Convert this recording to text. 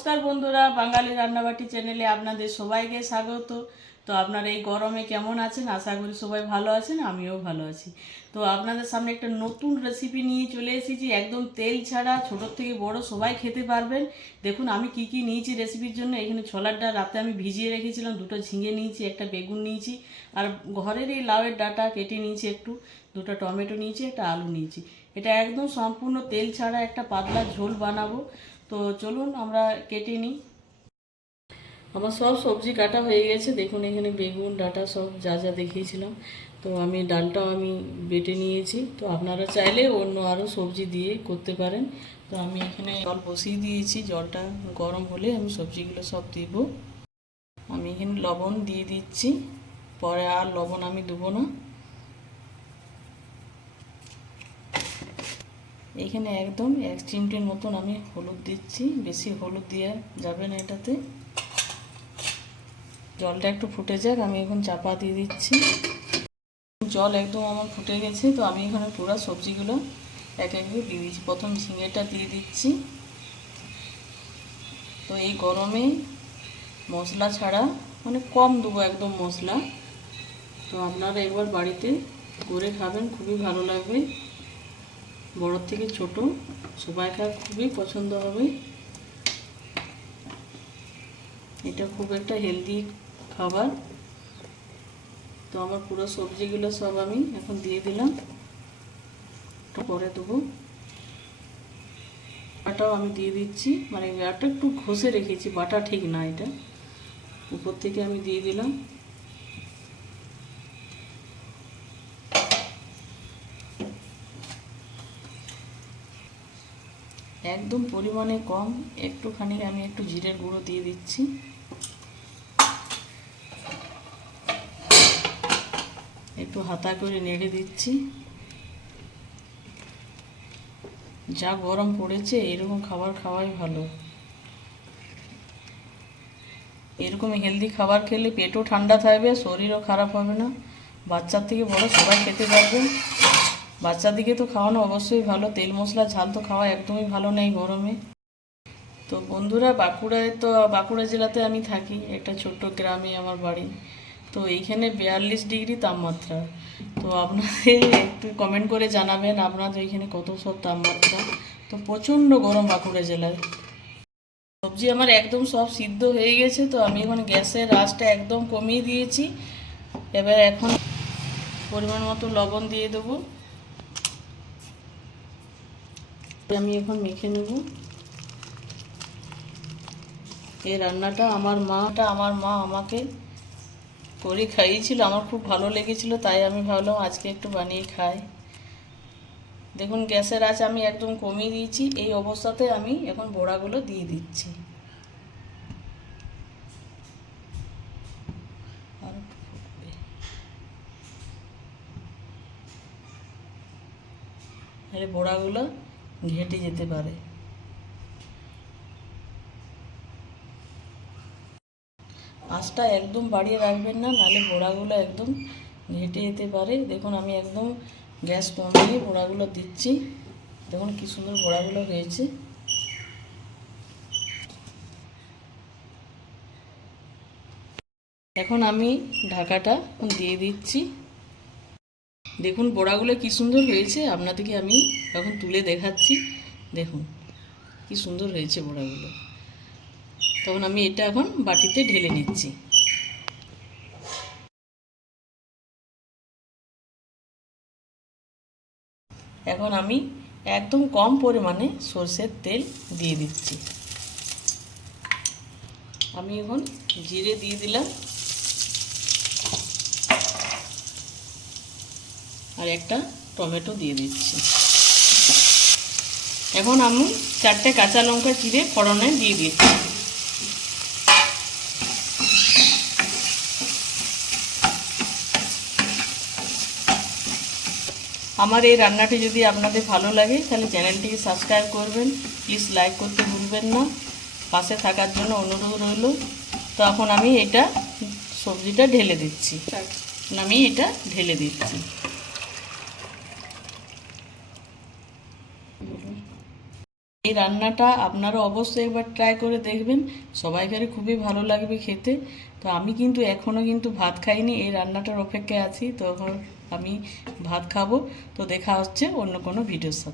নমস্কার বন্ধুরা, বাঙালি রান্নাবাটি চ্যানেলে আপনাদের সবাইকে স্বাগত। তো আপনারা এই গরমে কেমন আছেন? আশা করি সবাই ভালো আছেন, আমিও ভালো আছি। তো আপনাদের সামনে একটা নতুন রেসিপি নিয়ে চলে এসেছি, একদম তেল ছাড়া, ছোট থেকে বড় সবাই খেতে পারবেন। দেখুন আমি কি কি নিয়েছি রেসিপির জন্য। এখানে ছোলার ডাল রাতে আমি ভিজিয়ে রেখেছিলাম, দুটো ঝিঙে নিয়েছি, একটা বেগুন নিয়েছি, আর ঘরের এই লাউয়ের ডাঁটা কেটে নিয়েছি একটু, দুটো টমেটো নিয়েছি, একটা আলু নিয়েছি। এটা একদম সম্পূর্ণ তেল ছাড়া একটা পাতলা ঝোল বানাবো। তো চলুন আমরা কেটে নিই। আমার সব সবজি কাটা হয়ে গেছে, দেখুন এখানে বেগুন ডাঁটা সব যা যা দেখিয়েছিলাম। তো আমি ডালটাও আমি বেটে নিয়েছি। তো আপনারা চাইলে অন্য আরও সবজি দিয়ে করতে পারেন। তো আমি এখানে জল বসিয়ে দিয়েছি, জলটা গরম হলে আমি সবজিগুলো সব দিব। আমি এখানে লবণ দিয়ে দিচ্ছি, পরে আর লবণ আমি দেবো না। এখানে একদম 1 চিমটির মতন আমি হলুদ দিচ্ছি, বেশি হলুদ দেওয়া যাবে না এটাতে। জলটা একটু ফুটে যাক, আমি এখন চাপা দিয়ে দিচ্ছি। জল একদম আমার ফুটে গেছে। তো আমি এখানে পুরো সবজিগুলো এক এক দিয়ে দিয়ে দিচ্ছি। প্রথম ঝিঙেটা দিয়ে দিচ্ছি। তো এই গরমে মশলা ছাড়া মানে কম দেবো একদম মশলা। তো আপনারা একবার বাড়িতে করে খাবেন, খুবই ভালো লাগবে। বড় থেকে ছোট সবাইকার খুবই পছন্দ হবে। এটা খুব একটা হেলদি খাবার। তো আমার পুরো সবজিগুলো সব আমি এখন দিয়ে দিলাম, পরে দেবো। বাটাও আমি দিয়ে দিচ্ছি, মানে এটা একটু ঘষে রেখেছি, বাটা ঠিক না, এটা উপর থেকে আমি দিয়ে দিলাম। একদম পরিমাণে কম, একটুখানি আমি একটু জিরের গুঁড়ো দিয়ে দিচ্ছি। একটু হাতা করে নেড়ে দিচ্ছি। যা গরম পড়েছে এরকম খাবার খাওয়াই ভালো। এরকম হেলদি খাবার খেলে পেটও ঠান্ডা থাকবে, শরীরও খারাপ হবে না। বাচ্চার থেকে বড় সবাই খেতে পারবে। বাচ্চাদিকে তো খাওয়ানো অবশ্যই ভালো, তেল মশলা ঝাল তো খাওয়া একদমই ভালো নেই গরমে। তো বন্ধুরা, বাঁকুড়া জেলাতে আমি থাকি, একটা ছোট্ট গ্রামে আমার বাড়ি। তো এইখানে 42 ডিগ্রি তাপমাত্রা। তো আপনাদের একটু কমেন্ট করে জানাবেন আপনাদের এখানে কত সব তাপমাত্রা। তো প্রচণ্ড গরম বাঁকুড়া জেলায়। সবজি আমার একদম সব সিদ্ধ হয়ে গেছে। তো আমি এখন গ্যাসের আঁচটা একদম কমিয়ে দিয়েছি। এবার এখন পরিমাণ মতো লবণ দিয়ে দেবো। আমি এখন মেখে নেব। এই রান্নাটা আমার মা আমাকে করে খাইয়েছিল, আমার খুব ভালো লেগেছিল, তাই আমি ভাবলাম আজকে একটু বানিয়ে খাই। দেখুন গ্যাসের আঁচ আমি একদম কমিয়ে দিয়েছি। এই অবস্থাতে আমি এখন বড়াগুলো দিয়ে দিচ্ছি। আর বড়াগুলো ঘেটে যেতে পারে। আঁচটা একদম বাড়িয়ে রাখবেন না, নাহলে বড়াগুলো একদম ঘেটে যেতে পারে। দেখুন আমি একদম গ্যাস কমিয়ে বড়াগুলো দিচ্ছি। দেখুন কি সুন্দর বড়াগুলো হয়েছে। এখন আমি ঢাকাটা দিয়ে দিচ্ছি। দেখুন বড়াগুলো কি সুন্দর হয়েছে, আপনাদেরকে আমি এখন তুলে দেখাচ্ছি। দেখুন কি সুন্দর হয়েছে বড়াগুলো। তখন আমি এটা এখন বাটিতে ঢেলে নিচ্ছি। এখন আমি একদম কম পরিমাণে সরষের তেল দিয়ে দিচ্ছি। আমি এখন জিরে দিয়ে দিলাম, আর একটা টমেটো দিয়ে দিচ্ছি। এখন আমি 4টে কাঁচা লঙ্কা চিড়ে ফোড়নে দিয়ে দিচ্ছি। আমার এই রান্নাটি যদি আপনাদের ভালো লাগে তাহলে চ্যানেলটিকে সাবস্ক্রাইব করবেন, প্লিজ লাইক করতে ভুলবেন না। পাশে থাকার জন্য অনুরোধ রইল। তো এখন আমি এটা সবজিটা ঢেলে দিচ্ছি। এই রান্নাটা আপনারা অবশ্যই একবার ট্রাই করে দেখবেন, সবাইকারই খুবই ভালো লাগবে খেতে। তো আমি কিন্তু এখনও কিন্তু ভাত খাইনি, এই রান্নাটার অপেক্ষায় আছি, তো এখন আমি ভাত খাবো। তো দেখা হচ্ছে অন্য কোনো ভিডিওর সাথে।